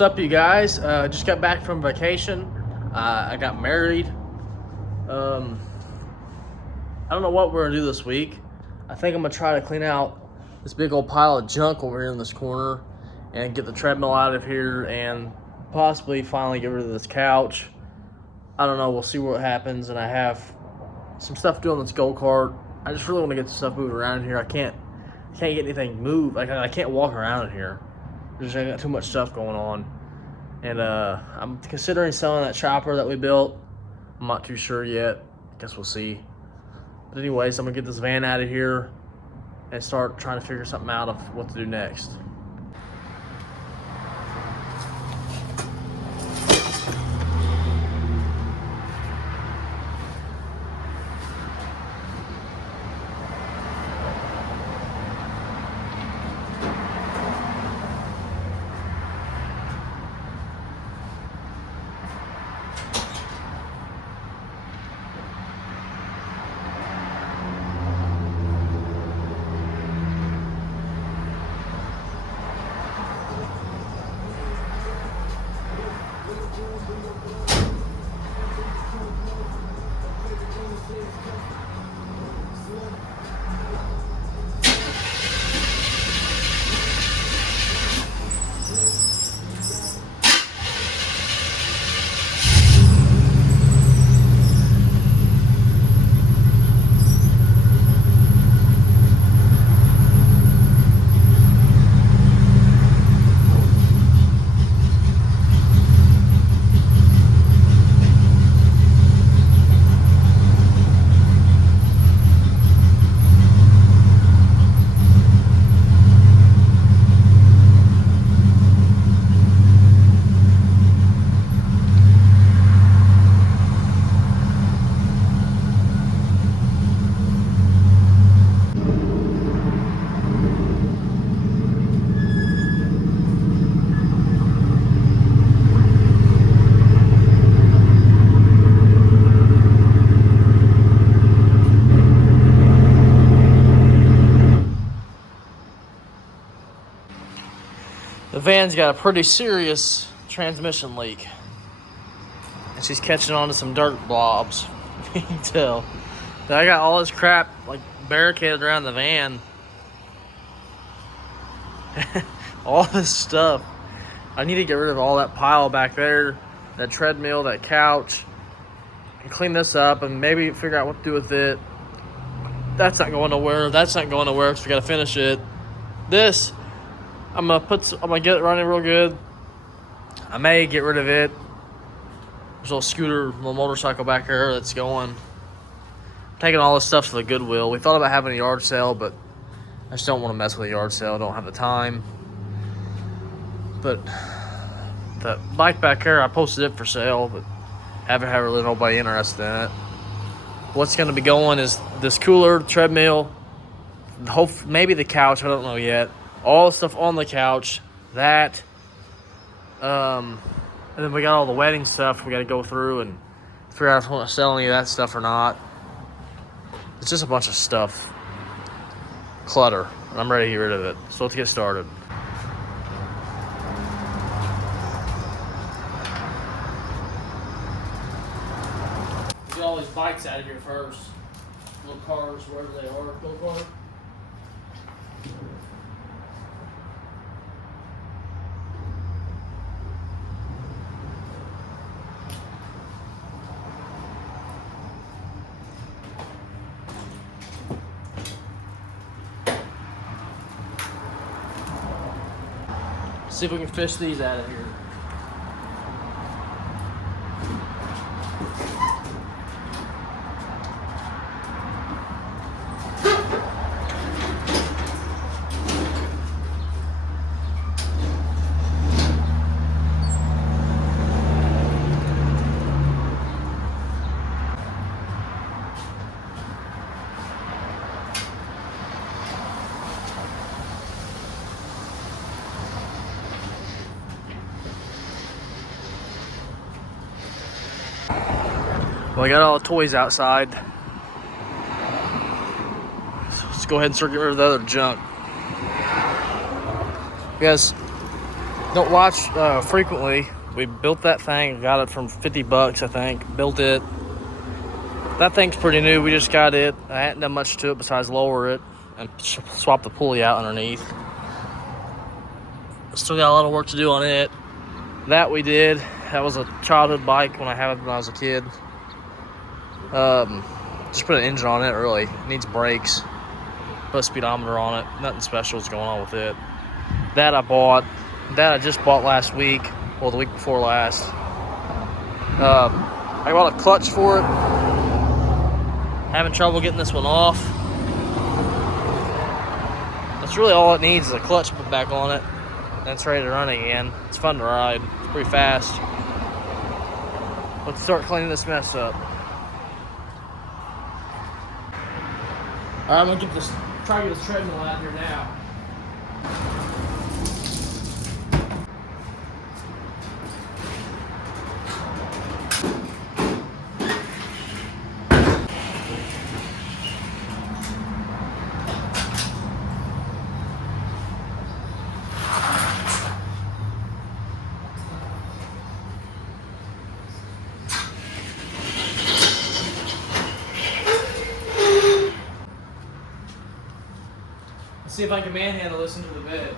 What's up, you guys? Just got back from vacation. I got married. I don't know what we're gonna do this week. I think I'm gonna try to clean out this big old pile of junk over here in this corner and get the treadmill out of here and possibly finally get rid of this couch. I don't know. We'll see what happens. And I have some stuff to do on this go-kart. I just really want to get the stuff moved around here. I can't get anything moved. I can't walk around in here. I got too much stuff going on. And I'm considering selling that chopper that we built. I'm not too sure yet. Guess we'll see. But anyways, I'm going to get this van out of here and start trying to figure something out of what to do next. The van's got a pretty serious transmission leak. And she's catching on to some dirt blobs. You can tell. I got all this crap like barricaded around the van. All this stuff. I need to get rid of all that pile back there. That treadmill, that couch. And clean this up and maybe figure out what to do with it. That's not going nowhere. That's not going nowhere because we gotta finish it. This, I'm gonna get it running real good. I may get rid of it. There's a little scooter, little motorcycle back there that's going. I'm taking all this stuff to the Goodwill. We thought about having a yard sale, but I just don't want to mess with a yard sale. I don't have the time. But the bike back there, I posted it for sale, but haven't had really nobody interested in it. What's going to be going is this cooler, treadmill, maybe the couch. I don't know yet. All the stuff on the couch, that, and then we got all the wedding stuff we got to go through and figure out if we want to sell any of that stuff or not. It's just a bunch of stuff, clutter, and I'm ready to get rid of it. So let's get started. Get all these bikes out of here first. Little cars, wherever they are, go kart. See if we can fish these out of here. Well, I got all the toys outside. So let's go ahead and start getting rid of the other junk. Because don't watch frequently. We built that thing, got it from 50 bucks, I think. Built it. That thing's pretty new. We just got it. I hadn't done much to it besides lower it and swap the pulley out underneath. Still got a lot of work to do on it. That we did. That was a childhood bike when I had it when I was a kid. Just put an engine on it, really. It needs brakes. Put a speedometer on it. Nothing special is going on with it. That I bought. That I just bought last week. Well, the week before last. I bought a clutch for it. Having trouble getting this one off. That's really all it needs is a clutch put back on it. And it's ready to run again. It's fun to ride. It's pretty fast. Let's start cleaning this mess up. Alright, I'm gonna try to get this treadmill out here now. Let's see if I can manhandle this into the bed.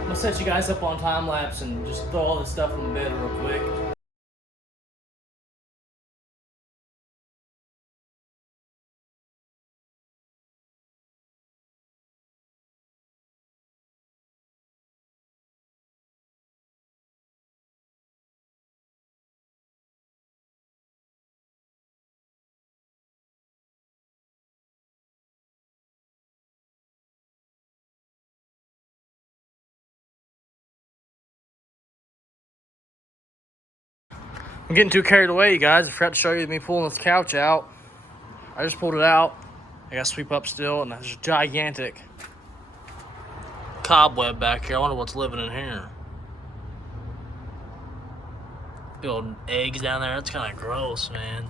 I'm gonna set you guys up on time lapse and just throw all this stuff in the bed real quick. I'm getting too carried away, you guys. I forgot to show you me pulling this couch out. I just pulled it out. I gotta sweep up still, and there's a gigantic cobweb back here. I wonder what's living in here. Big old eggs down there. That's kind of gross, man.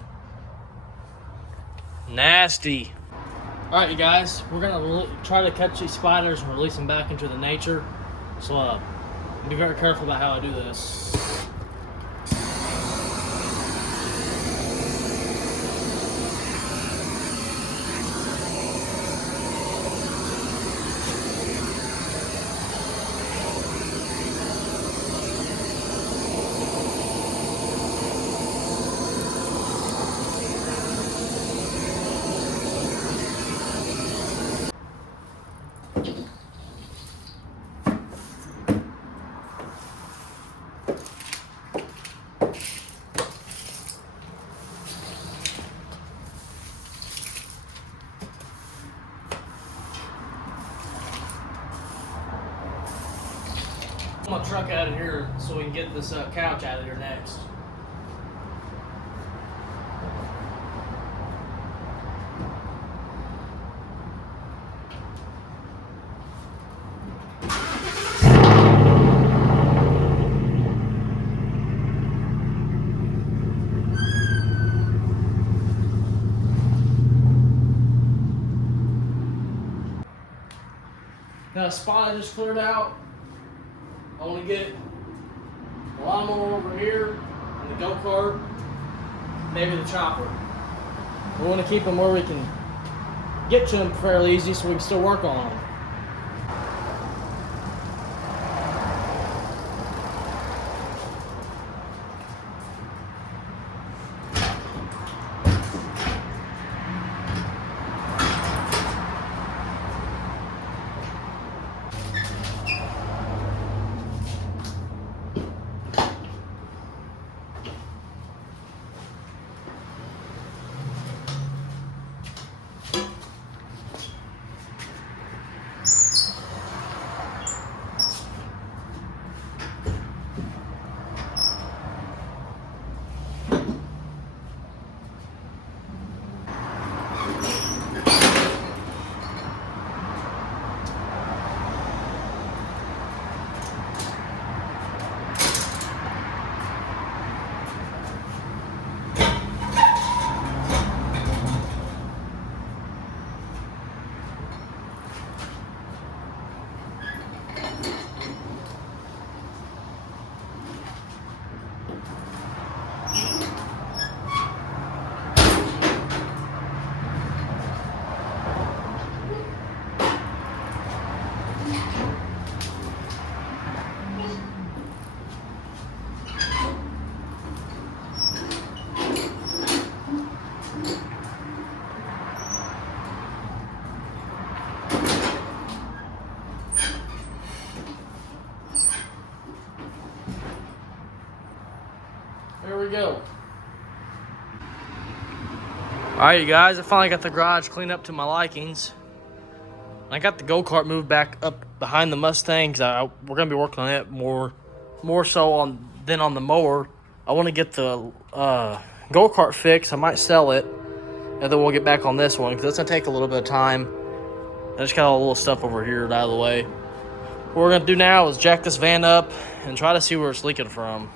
Nasty. All right, you guys. We're gonna try to catch these spiders and release them back into the nature. So, be very careful about how I do this. My truck out of here so we can get this couch out of here next. Now the spot I just cleared out, I want to get the lawnmower over here and the go-kart, maybe the chopper. We want to keep them where we can get to them fairly easy so we can still work on them. we go. Alright, you guys, I finally got the garage cleaned up to my likings. I got the go-kart moved back up behind the Mustang because we're going to be working on it more so than on the mower. I want to get the go-kart fixed. I might sell it, and then we'll get back on this one because it's going to take a little bit of time. I just got all the little stuff over here out of the way. What we're going to do now is jack this van up and try to see where it's leaking from.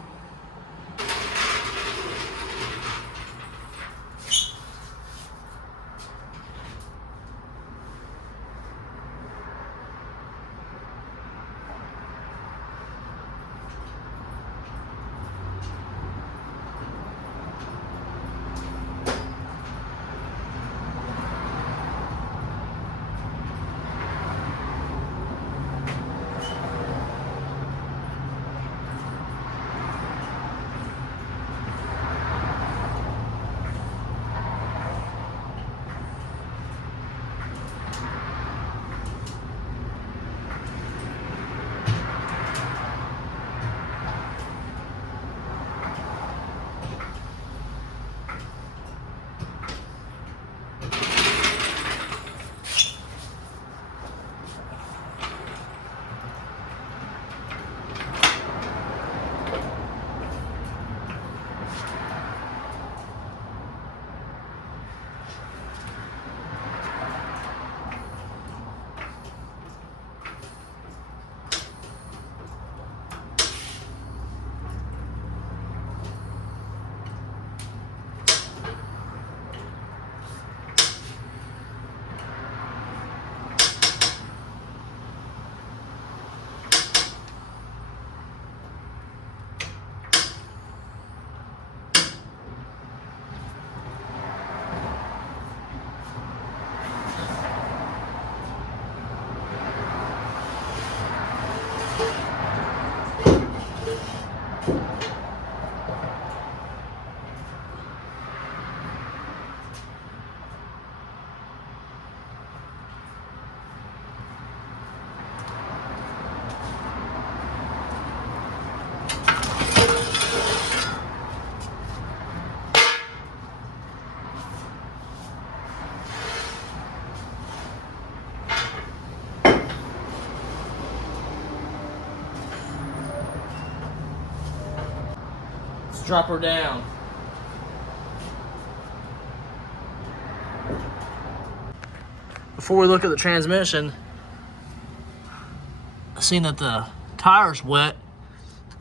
Let's drop her down. Before we look at the transmission, I seen that the tire's wet,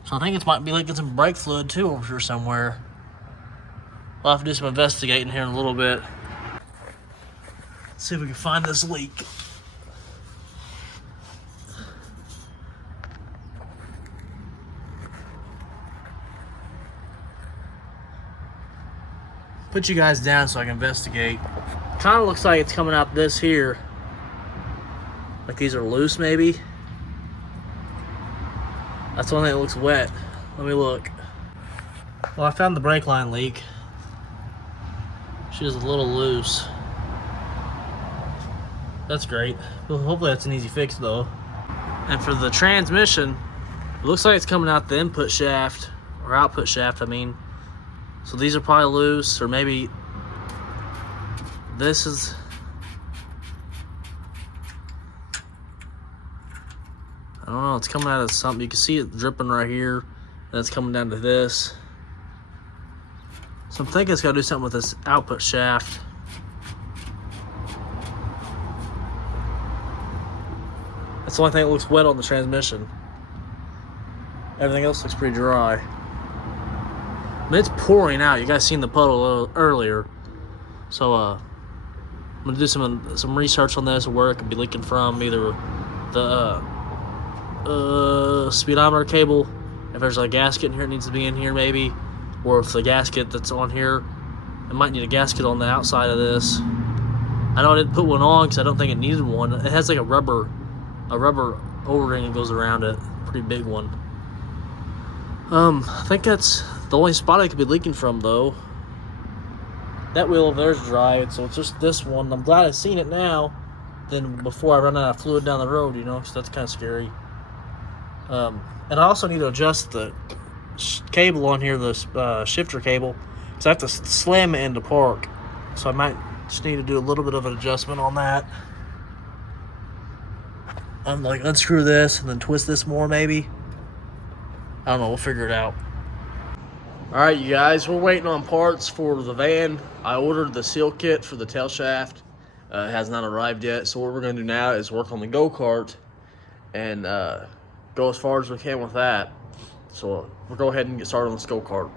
so I think it might be leaking some brake fluid too over here somewhere. We'll have to do some investigating here in a little bit. See if we can find this leak. Put you guys down so I can investigate. Kind of looks like it's coming out this here. Like these are loose maybe. That's the one thing that looks wet. Let me look. Well, I found the brake line leak. She's a little loose. That's great. Well, hopefully that's an easy fix though. And for the transmission, it looks like it's coming out the input shaft, or output shaft, I mean. So these are probably loose, or maybe this is. I don't know, it's coming out of something. You can see it dripping right here, and it's coming down to this. So I'm thinking it's got to do something with this output shaft. That's the only thing that looks wet on the transmission. Everything else looks pretty dry. I mean, it's pouring out. You guys seen the puddle earlier. So I'm gonna do some research on this, where it could be leaking from. Either the speedometer cable, if there's a gasket in here, it needs to be in here maybe, or if the gasket that's on here, it might need a gasket on the outside of this. I know I didn't put one on because I don't think it needed one. It has like a rubber O-ring that goes around it, pretty big one. I think that's the only spot I could be leaking from though. That wheel over there's dry, so it's just this one. I'm glad I've seen it now than before I run out of fluid down the road, you know, so that's kind of scary. And I also need to adjust the cable on here, this shifter cable, because I have to slam it into park. So I might just need to do a little bit of an adjustment on that. I'm like unscrew this and then twist this more maybe. I don't know, we'll figure it out. All right, you guys, we're waiting on parts for the van. I ordered the seal kit for the tail shaft. It has not arrived yet. So what we're gonna do now is work on the go-kart and go as far as we can with that. So we'll go ahead and get started on this go-kart.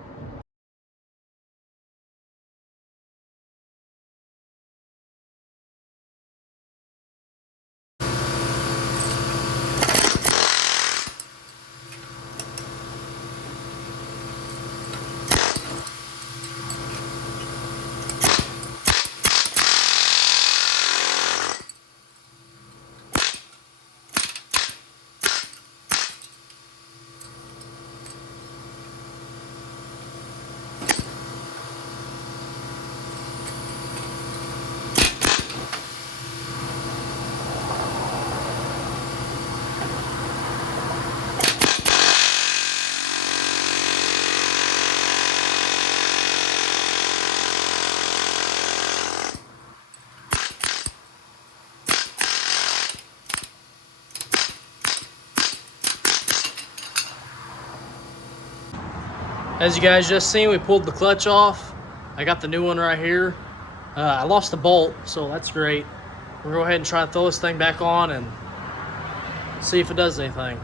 As you guys just seen, we pulled the clutch off. I got the new one right here. I lost the bolt, so that's great. We'll go ahead and try to throw this thing back on and see if it does anything.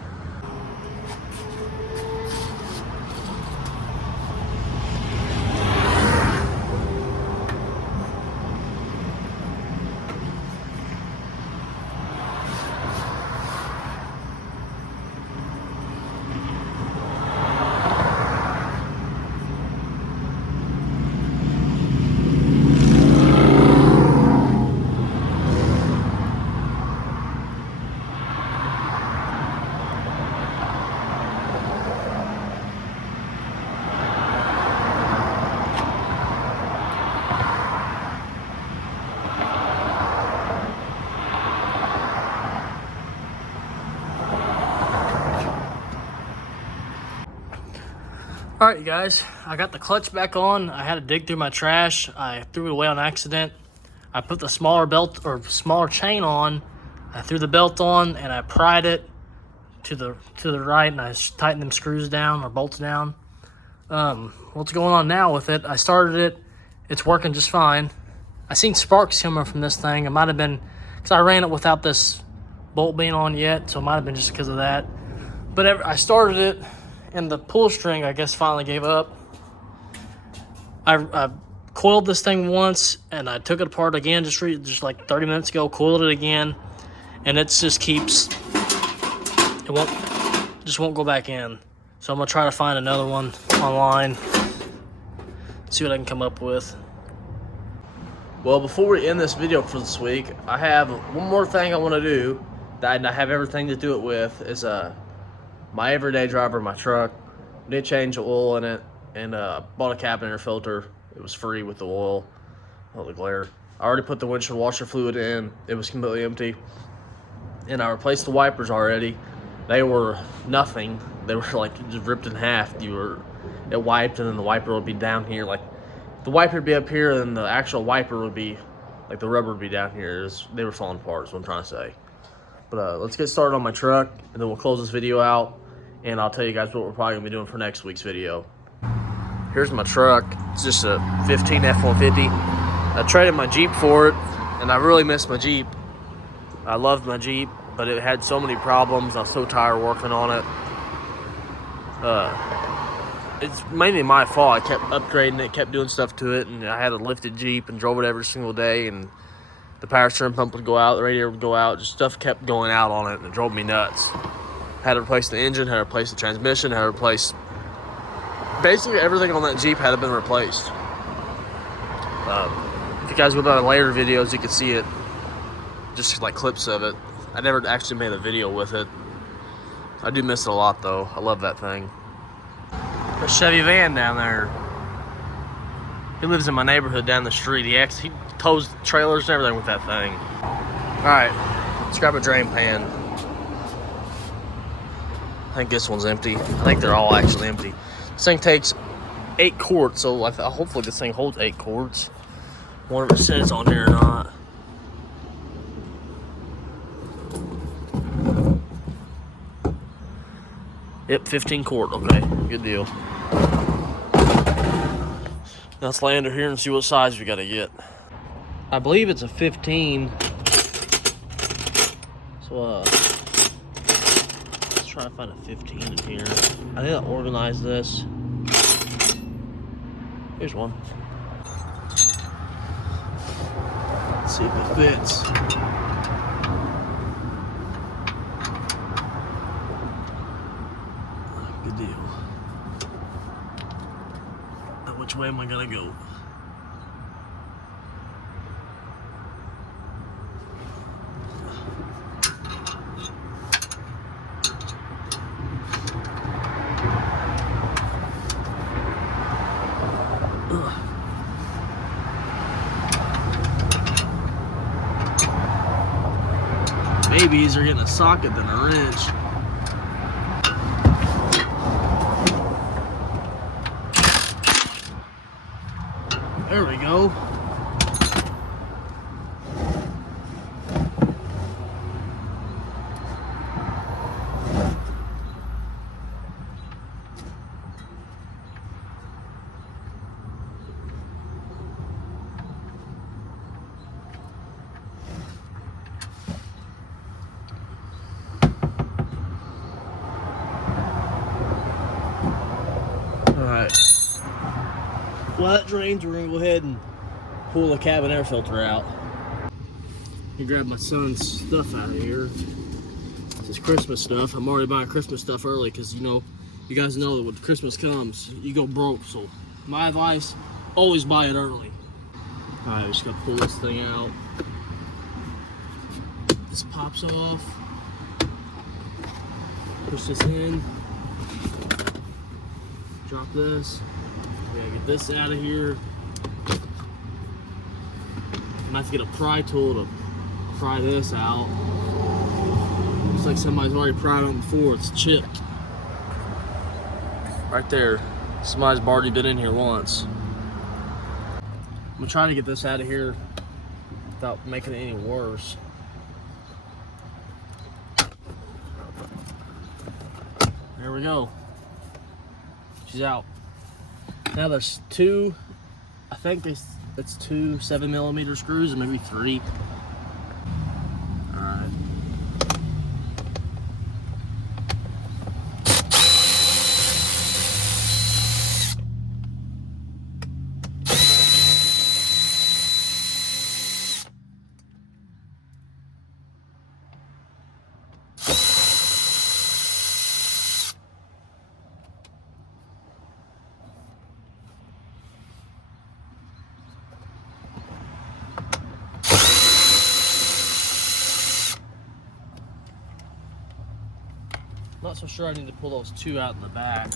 All right, you guys, I got the clutch back on. I had to dig through my trash. I threw it away on accident. I put the smaller belt or smaller chain on. I threw the belt on and I pried it to the right, and I tightened them screws down or bolts down. What's going on now with it? I started it. It's working just fine. I seen sparks coming from this thing. It might have been because I ran it without this bolt being on yet, so it might have been just because of that. But I started it, and the pull string, I guess, finally gave up. I coiled this thing once, and I took it apart again just like 30 minutes ago, coiled it again, and it just keeps, it won't go back in. So I'm gonna try to find another one online, see what I can come up with. Well, before we end this video for this week, I have one more thing I wanna do that I have everything to do it with, is my everyday driver, my truck. Did change the oil in it, and bought a cabin air filter. It was free with the oil. Oh, the glare. I already put the windshield washer fluid in. It was completely empty. And I replaced the wipers already. They were nothing. They were like just ripped in half. It wiped, and then the wiper would be down here. Like the wiper would be up here, and the actual wiper would be, like the rubber would be down here. They were falling apart, is what I'm trying to say. But let's get started on my truck, and then we'll close this video out, and I'll tell you guys what we're probably gonna be doing for next week's video. Here's my truck. It's just a 15 F-150. I traded my Jeep for it, and I really miss my Jeep. I loved my Jeep, but it had so many problems. I was so tired working on it. It's mainly my fault. I kept upgrading it, kept doing stuff to it, and I had a lifted Jeep and drove it every single day, and the power steering pump would go out, the radiator would go out, just stuff kept going out on it, and it drove me nuts. Had to replace the engine, had to replace the transmission, had to replace basically everything on that Jeep had been replaced. If you guys go to later videos, you can see it, just like clips of it. I never actually made a video with it. I do miss it a lot though. I love that thing. A Chevy van down there. He lives in my neighborhood down the street. He tows trailers and everything with that thing. All right, let's grab a drain pan. I think this one's empty. I think they're all actually empty. This thing takes 8 quarts, so hopefully this thing holds 8 quarts. Wonder if it says on here or not. Yep, 15 quart. Okay, good deal. Now let's lay under here and see what size we gotta get. I believe it's a 15. So let's try to find a 15 in here. I think I'll organize this. Here's one. Let's see if it fits. Good deal. Now which way am I gonna go? Maybe easier getting a socket than a wrench. There we go. Alright. Well, that drains, we're gonna go ahead and pull the cabin air filter out. You grab my son's stuff out of here. This is Christmas stuff. I'm already buying Christmas stuff early because you guys know that when Christmas comes, you go broke. So my advice, always buy it early. Alright, we just gotta pull this thing out. This pops off. Push this in. Drop this. We gotta get this out of here. I'm gonna have to get a pry tool to pry this out. Looks like somebody's already pried on before. It's chipped. Right there. Somebody's already been in here once. I'm gonna try to get this out of here without making it any worse. There we go. She's out. Now there's two, I think that's 2 7mm screws and maybe 3. All right. Not so sure I need to pull those 2 out in the back.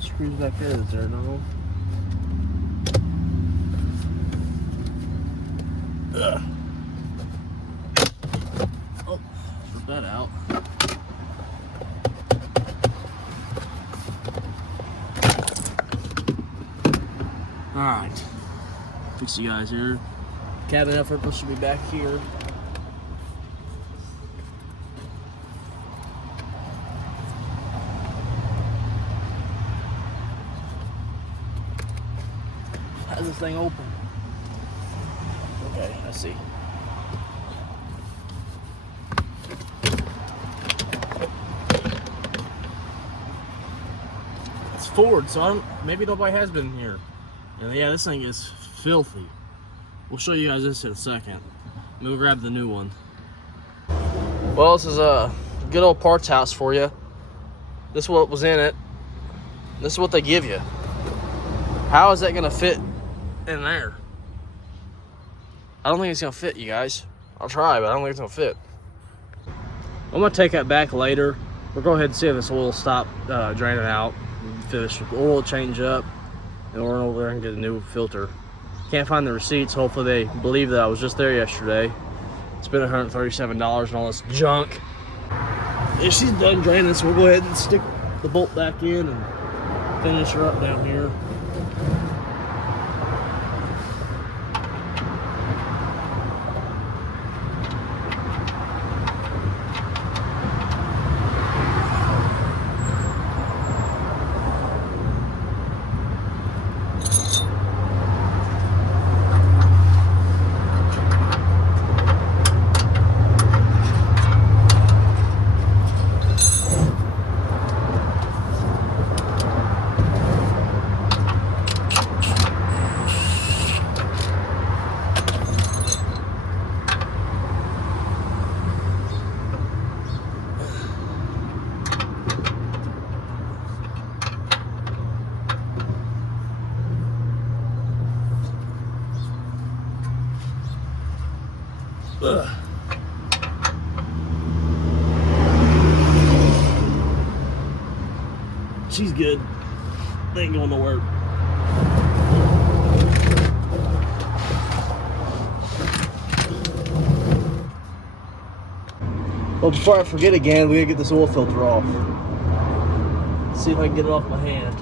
Screws back there, is there no? Ugh. Oh, put that out. Alright, fix you guys here. Cabin air filter should be back here. How's this thing open? Okay, I see. It's Ford, so maybe nobody has been here. And yeah, this thing is filthy. We'll show you guys this in a second. We'll grab the new one. Well, this is a good old parts house for you. This is what was in it. This is what they give you. How is that gonna fit in there? I don't think it's gonna fit, you guys. I'll try, but I don't think it's gonna fit. I'm gonna take that back later. We'll go ahead and see if this oil will stop draining out. Finish the oil change up. And we're over there and get a new filter Can't find the receipts. Hopefully they believe that I was just there yesterday. Spent $137 and all this junk. Yeah, she's done draining, so we'll go ahead and stick the bolt back in and finish her up down here. Ugh. She's good. They ain't going nowhere. Well, before I forget again, we gotta get this oil filter off. Let's see if I can get it off my hand.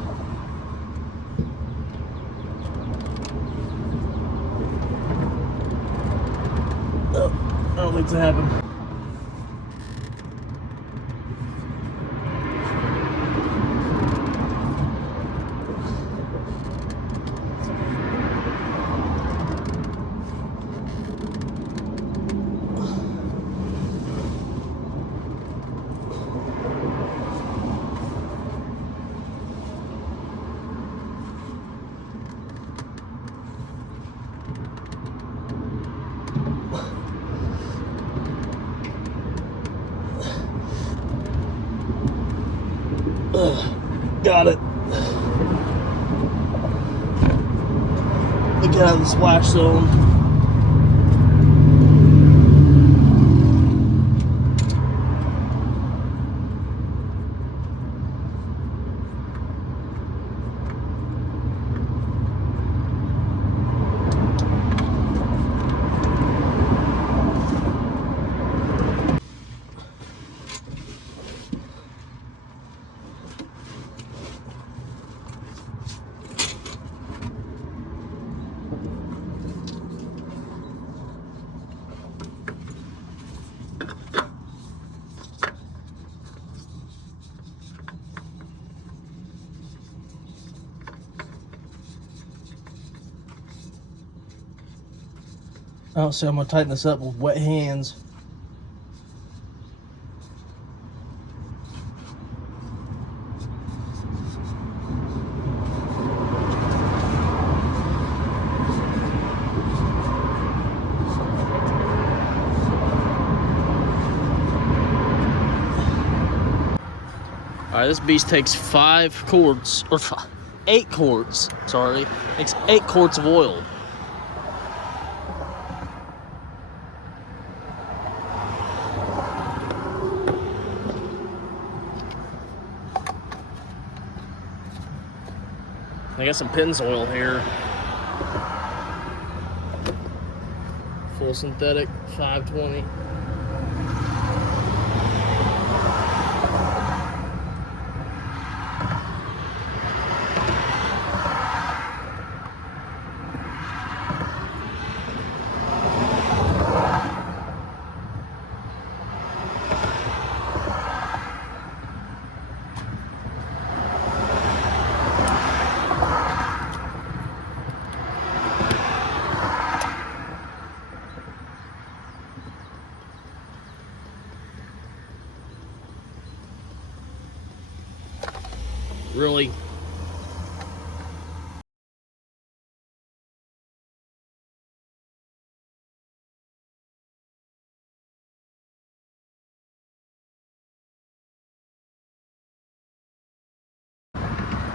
Oh, I don't think it's happened. Got it. Get out of the splash zone. Oh, so I'm gonna tighten this up with wet hands. All right, this beast takes 8 quarts, sorry. Takes 8 quarts of oil. I got some Pennzoil here. Full synthetic 520. Really?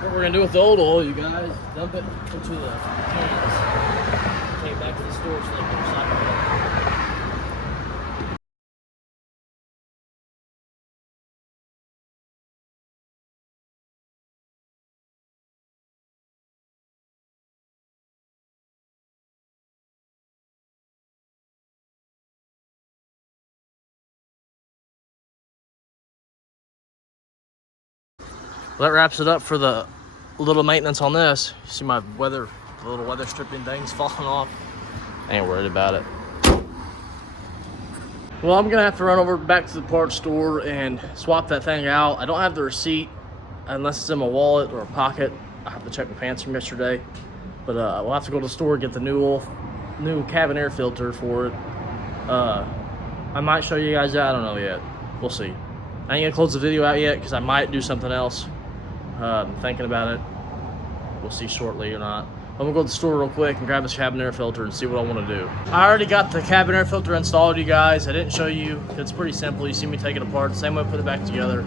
What we're gonna do with the old oil, you guys, dump it into the cans. Take it back to the store so they can recycle it. Well, that wraps it up for the little maintenance on this. You see my the little weather stripping things falling off. I ain't worried about it. Well, I'm gonna have to run over back to the parts store and swap that thing out. I don't have the receipt unless it's in my wallet or a pocket. I have to check my pants from yesterday. But we'll have to go to the store and get the new cabin air filter for it. I might show you guys that. I don't know yet. We'll see. I ain't gonna close the video out yet because I might do something else. I'm thinking about it. We'll see shortly or not. I'm gonna go to the store real quick and grab this cabin air filter and see what I want to do. I already got the cabin air filter installed, you guys. I didn't show you. It's pretty simple. You see me take it apart. The same way I put it back together.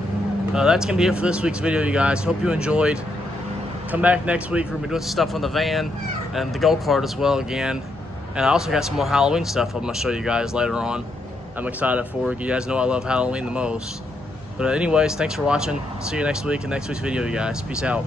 That's gonna be it for this week's video, you guys. Hope you enjoyed. Come back next week. We're gonna be doing some stuff on the van and the go-kart as well again. And I also got some more Halloween stuff I'm gonna show you guys later on. I'm excited for it. You guys know I love Halloween the most. But anyways, thanks for watching. See you next week in next week's video, you guys. Peace out.